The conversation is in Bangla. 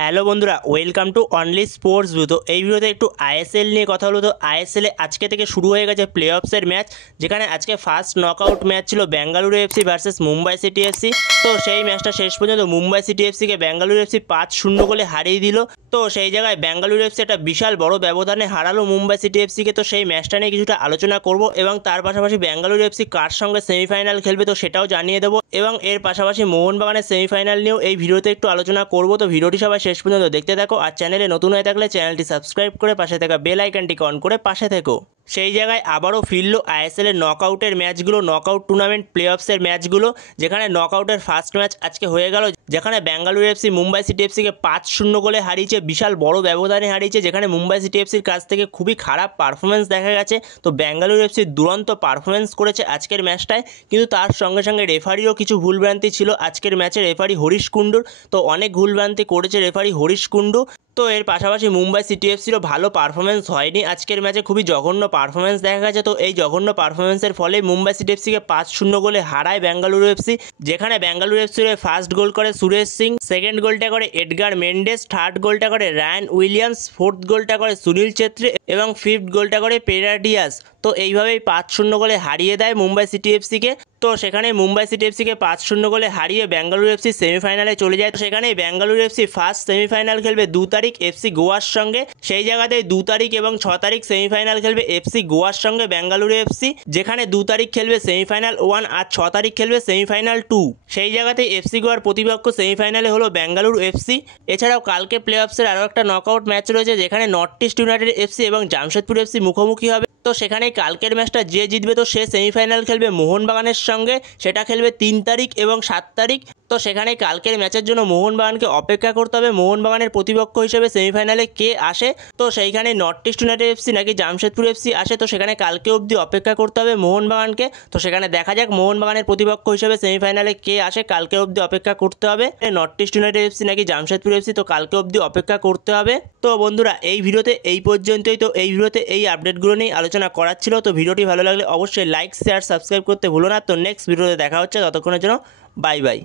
হ্যালো বন্ধুরা, welcome to only sports view. তো এই ভিডিওতে একটু আইএসএল নিয়ে কথা হলো। তো আইএসএলে আজকে থেকে শুরু হয়ে গেছে প্লে অফসের ম্যাচ, যেখানে আজকে ফার্স্ট নকআউট ম্যাচ ছিল Bengaluru FC versus Mumbai city FC. তো সেই ম্যাচটা শেষ পর্যন্ত মুম্বাই সিটি এফসিকে বেঙ্গালুরু এফসি 5-0 গোলে হারিয়ে দিল। তো সেই জায়গায় বেঙ্গালুরু এফসি একটা বিশাল বড় ব্যবধানে হারালো মুম্বাই সিটি এফসিকে। তো সেই ম্যাচটা নিয়ে কিছুটা আলোচনা করব এবং তার পাশাপাশি বেঙ্গালুরু এফসি কার সঙ্গে সেমিফাইনাল খেলবে তো সেটাও জানিয়ে দেবো, এবং এর পাশাপাশি মোহনবাগানের সেমিফাইনাল নিয়েও এই ভিডিওতে একটু আলোচনা করব। তো ভিডিওটি সবাই শেষ পর্যন্ত দেখতে থাকো, আর চ্যানেলে নতুন হয়ে থাকলে চ্যানেলটি সাবস্ক্রাইব করে পাশে থাকা বেল আইকনটিকে অন করে পাশে থেকো। সেই জায়গায় আবারও ফিরল আইএসএলের নকআউটের ম্যাচগুলো, নকআউট টুর্নামেন্ট প্লে অফসের ম্যাচগুলো, যেখানে নকআউটের ফার্স্ট ম্যাচ আজকে হয়ে গেল, যেখানে বেঙ্গালুরু এফসি মুম্বাই সিটি এফসিকে 5-0 গোলে হারিয়েছে, বিশাল বড় ব্যবধানে হারিয়েছে, যেখানে মুম্বাই সিটি এফসির কাছ থেকে খুবই খারাপ পারফরমেন্স দেখা গেছে। তো বেঙ্গালুরু এফসি দুরন্ত পারফরমেন্স করেছে আজকের ম্যাচটায়, কিন্তু তার সঙ্গে সঙ্গে রেফারিও কিছু ভুলভ্রান্তি ছিল আজকের ম্যাচে, রেফারি হরিশ কুণ্ডুর। তো অনেক ভুলভ্রান্তি করেছে রেফারি হরিশ কুণ্ডু। তো এর পাশাপাশি মুম্বাই সিটি এফসিরও ভালো পারফরমেন্স হয়নি আজকের ম্যাচে, খুবই জঘন্য পারফরমেন্স দেখা গেছে। তো এই জঘন্য পারফরমেন্সের ফলে মুম্বাই সিটি এফসিকে 5-0 গোলে হারায় বেঙ্গালুরু এফসি, যেখানে বেঙ্গালুরু এফসির ফার্স্ট গোল করে সুরেশ সিং, সেকেন্ড গোলটা করে এডগার মেন্ডেস, থার্ড গোলটা করে রায়ান উইলিয়ামস, ফোর্থ গোলটা করে সুনীল ছেত্রী এবং ফিফথ গোলটা করে পেরা ডিয়াস। তো এইভাবেই 5-0 গোলে হারিয়ে দেয় মুম্বাই সিটি এফসিকে। তো সেখানে মুম্বাই সিটি এফসিকে 5-0 গোলে হারিয়ে বেঙ্গালুরু এফসি সেমিফাইনালে চলে যায়। তো সেখানেই বেঙ্গালুরু এফসি ফার্স্ট সেমিফাইনাল খেলবে 2 তারিখ এফসি গোয়ার সঙ্গে। সেই জায়গাতেই 2 তারিখ এবং 6 তারিখ সেমিফাইনাল খেলবে এফসি গোয়ার সঙ্গে বেঙ্গালুরু এফসি, যেখানে 2 তারিখ খেলবে সেমিফাইনাল 1 আর 6 তারিখ খেলবে সেমিফাইনাল 2। সেই জায়গাতেই এফসি গোয়ার প্রতিপক্ষ সেমিফাইনালে হলো বেঙ্গালুরু এফসি। এছাড়াও কালকে প্লে অফসের আরও একটা নকআউট ম্যাচ রয়েছে, যেখানে নর্থ ইস্ট ইউনাইটেড এফসি এবং জামশেদপুর এফসি মুখোমুখি হবে। তো সেখানে কালকের ম্যাচটা যে জিতবে তো সে সেমিফাইনাল খেলবে মোহনবাগানের সঙ্গে, সেটা খেলবে 3 তারিখ এবং 7 তারিখ। তো সেখানে কালকের ম্যাচের জন্য মোহনবাগানকে অপেক্ষা করতে হবে মোহনবাগানের প্রতিপক্ষ হিসেবে সেমিফাইনালে কে আসে। তো সেইখানে নর্থ ইস্ট ইউনাইটেড এফসি নাকি জামশেদপুর এফসি আসে, তো সেখানে কালকে অবধি অপেক্ষা করতে হবে মোহনবাগানকে। তো সেখানে দেখা যাক মোহনবাগানের প্রতিপক্ষ হিসেবে সেমিফাইনালে কে আসে, কালকে অবধি অপেক্ষা করতে হবে। নর্থ ইস্ট ইউনাইটেড এফসি নাকি জামশেদপুর এফসি, তো কালকে অবধি অপেক্ষা করতে হবে। তো বন্ধুরা, এই ভিডিওতে এই পর্যন্তই। তো এই ভিডিওতে এই আপডেটগুলো নিয়ে আলোচনা করার ছিল। তো ভিডিওটি ভালো লাগলে অবশ্যই লাইক, শেয়ার, সাবস্ক্রাইব করতে ভুলো না। তো নেক্সট ভিডিওতে দেখা হচ্ছে, ততক্ষণের জন্য বাই বাই।